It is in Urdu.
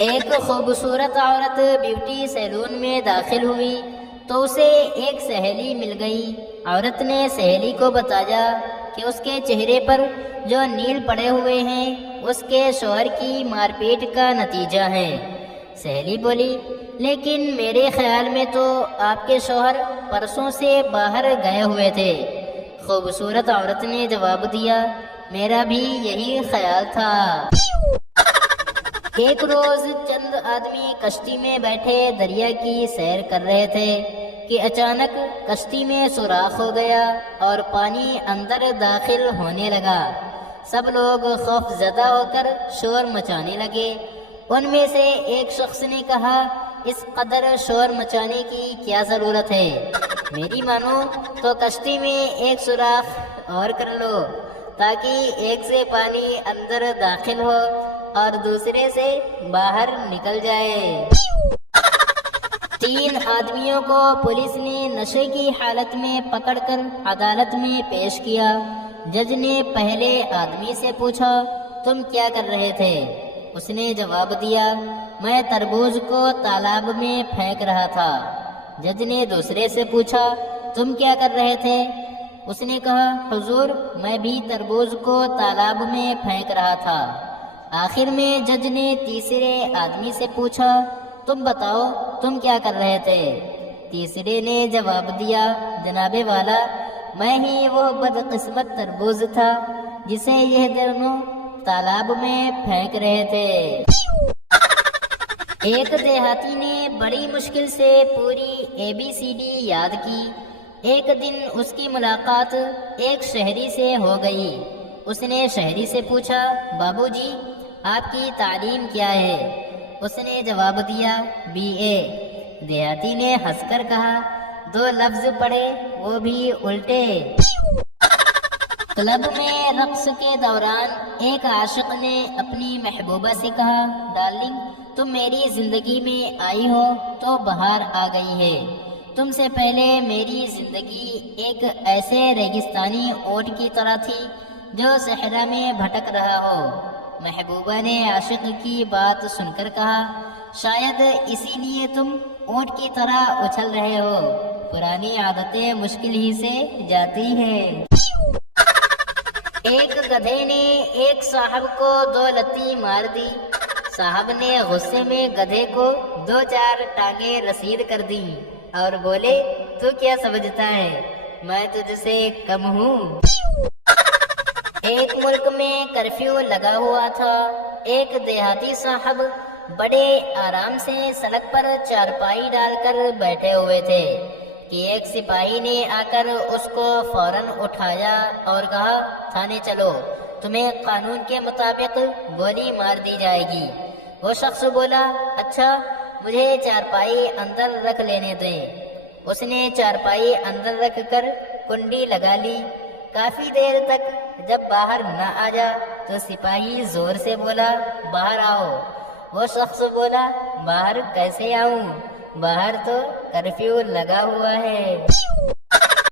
ایک خوبصورت عورت بیوٹی سیلون میں داخل ہوئی تو اسے ایک سہیلی مل گئی۔ عورت نے سہیلی کو بتایا کہ اس کے چہرے پر جو نیل پڑے ہوئے ہیں اس کے شوہر کی مار پیٹ کا نتیجہ ہے۔ سہیلی بولی، لیکن میرے خیال میں تو آپ کے شوہر پرسوں سے باہر گئے ہوئے تھے۔ خوبصورت عورت نے جواب دیا، میرا بھی یہی خیال تھا۔ ایک روز چند آدمی کشتی میں بیٹھے دریا کی سیر کر رہے تھے کہ اچانک کشتی میں سوراخ ہو گیا اور پانی اندر داخل ہونے لگا۔ سب لوگ خوف زدہ ہو کر شور مچانے لگے۔ ان میں سے ایک شخص نے کہا، اس قدر شور مچانے کی کیا ضرورت ہے؟ میری مانو تو کشتی میں ایک سوراخ اور کر لو تاکہ ایک سے پانی اندر داخل ہو اور دوسرے سے باہر نکل جائے۔ 3 آدمیوں کو پولیس نے نشے کی حالت میں پکڑ کر عدالت میں پیش کیا۔ جج نے پہلے آدمی سے پوچھا، تم کیا کر رہے تھے؟ اس نے جواب دیا، میں تربوز کو تالاب میں پھینک رہا تھا۔ جج نے دوسرے سے پوچھا، تم کیا کر رہے تھے؟ اس نے کہا، حضور میں بھی تربوز کو تالاب میں پھینک رہا تھا۔ آخر میں جج نے تیسرے آدمی سے پوچھا، تم بتاؤ تم کیا کر رہے تھے؟ تیسرے نے جواب دیا، جناب والا میں ہی وہ بدقسمت تربوز تھا جسے یہ دونوں تالاب میں پھینک رہے تھے۔ ایک دیہاتی نے بڑی مشکل سے پوری ABCD یاد کی۔ ایک دن اس کی ملاقات ایک شہری سے ہو گئی۔ اس نے شہری سے پوچھا، بابو جی آپ کی تعلیم کیا ہے؟ اس نے جواب دیا، BA۔ دیہاتی نے ہنس کر کہا، 2 لفظ پڑھے وہ بھی الٹے۔ کلب میں رقص کے دوران ایک عاشق نے اپنی محبوبہ سے کہا، ڈارلنگ تم میری زندگی میں آئی ہو تو بہار آ گئی ہے۔ تم سے پہلے میری زندگی ایک ایسے ریگستانی اونٹ کی طرح تھی جو صحرا میں بھٹک رہا ہو۔ محبوبہ نے عاشق کی بات سن کر کہا، شاید اسی لیے تم اونٹ کی طرح اچھل رہے ہو، پرانی عادتیں مشکل ہی سے جاتی ہیں۔ ایک گدھے نے ایک صاحب کو 2 لتی مار دی۔ صاحب نے غصے میں گدھے کو 2-4 ٹانگیں رسید کر دی اور بولے، تو کیا سمجھتا ہے میں تجھ سے کم ہوں؟ ایک ملک میں کرفیو لگا ہوا تھا۔ ایک دیہاتی صاحب بڑے آرام سے سڑک پر چارپائی ڈال کر بیٹھے ہوئے تھے کہ ایک سپاہی نے آ کر اس کو فوراً اٹھایا اور کہا، تھانے چلو، تمہیں قانون کے مطابق گولی مار دی جائے گی۔ وہ شخص بولا، اچھا مجھے چارپائی اندر رکھ لینے دیں۔ اس نے چارپائی اندر رکھ کر کنڈی لگا لی۔ کافی دیر تک جب باہر نہ آ جا تو سپاہی زور سے بولا، باہر آؤ۔ وہ شخص بولا، باہر کیسے آؤں؟ باہر تو کرفیو لگا ہوا ہے۔